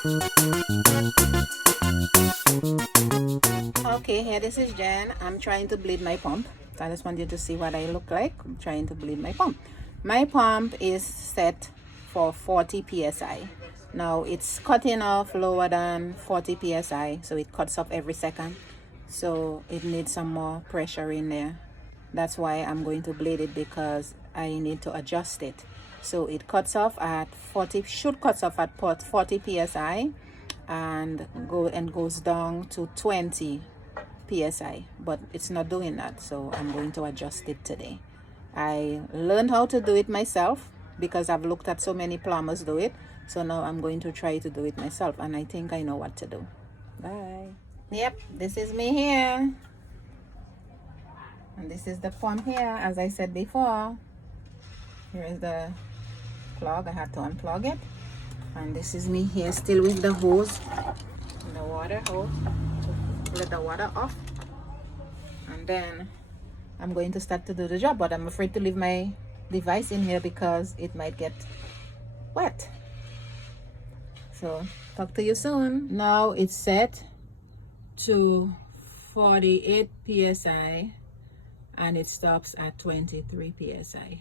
Okay, here this is Jen. I'm trying to bleed my pump. So I just want you to see what I look like. I'm trying to bleed my pump. My pump is set for 40 psi. Now it's cutting off lower than 40 psi, so it cuts off every second. So it needs some more pressure in there. That's why I'm going to bleed it, because I need to adjust it. So it cuts off at 40, should cut off at 40 psi and goes down to 20 psi, but it's not doing that, so I'm going to adjust it today. I learned how to do it myself because I've looked at so many plumbers do it, so now I'm going to try to do it myself, and I think I know what to do. Bye. Yep, this is me here, and this is the pump here. As I said before, here is the plug. I had to unplug it, and this is me here still with the hose, the water hose, to let the water off. And then I'm going to start to do the job, but I'm afraid to leave my device in here because it might get wet. So talk to you soon. Now it's set to 48 psi and it stops at 23 psi.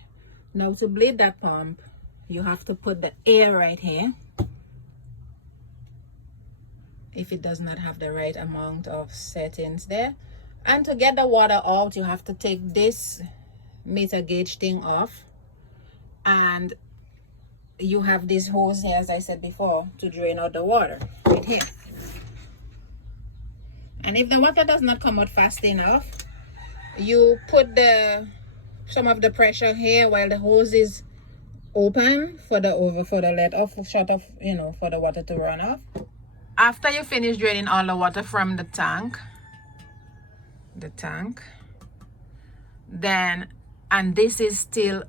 Now to bleed that pump, you have to put the air right here. If it does not have the right amount of settings there. And to get the water out, you have to take this meter gauge thing off, and you have this hose here, as I said before, to drain out the water right here. And if the water does not come out fast enough, you put some of the pressure here while the hose is open for the let off, shut off, for the water to run off. After you finish draining all the water from the tank, then, and this is still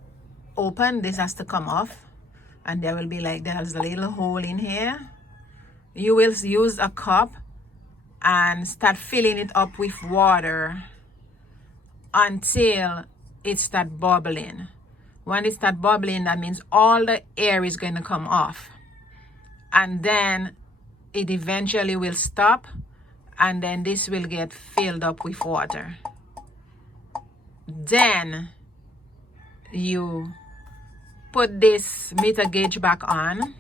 open, this has to come off, and there will be there's a little hole in here. You will use a cup and start filling it up with water until it starts bubbling. When it starts bubbling, that means all the air is going to come off, and then it eventually will stop, and then this will get filled up with water. Then you put this meter gauge back on,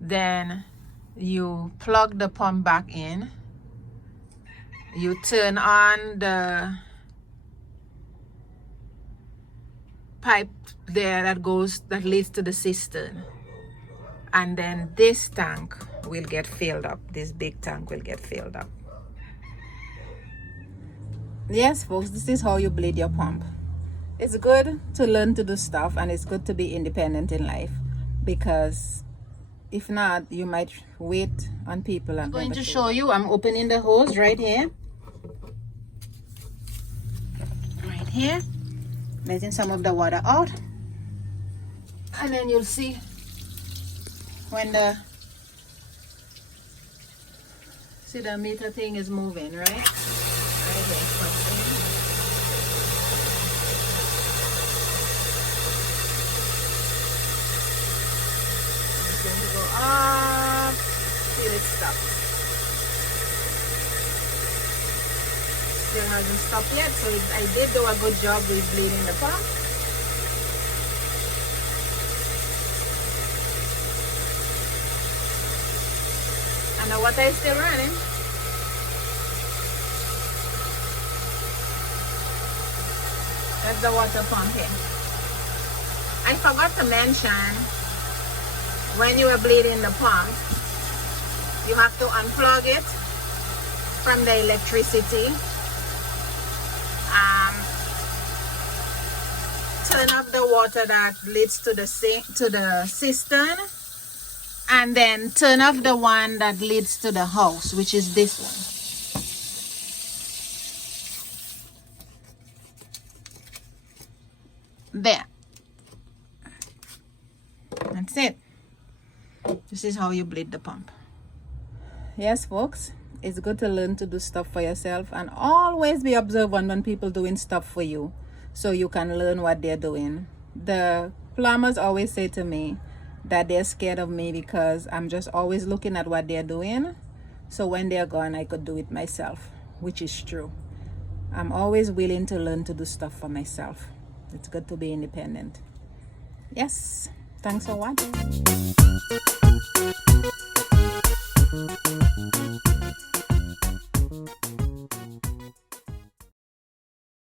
then you plug the pump back in, you turn on the pipe there that leads to the cistern, and then this tank will get filled up. This big tank will get filled up. Yes, folks, this is how you bleed your pump. It's good to learn to do stuff, and it's good to be independent in life, because if not, you might wait on people. I'm going to show you. I'm opening the hose right here, letting some of the water out, and then you'll see when the meter thing is moving, right here. It's going to go up till it stops. Still hasn't stopped yet, so I did do a good job with bleeding the pump. And the water is still running. That's the water pump here. I forgot to mention, when you are bleeding the pump, you have to unplug it from the electricity. Turn off the water that leads to the cistern, and then turn off the one that leads to the house, which is this one. There. That's it. This is how you bleed the pump. Yes, folks, it's good to learn to do stuff for yourself, and always be observant when people doing stuff for you, so you can learn what they're doing. The plumbers always say to me that they're scared of me because I'm just always looking at what they're doing. So when they're gone, I could do it myself, which is true. I'm always willing to learn to do stuff for myself. It's good to be independent. Yes. Thanks for watching.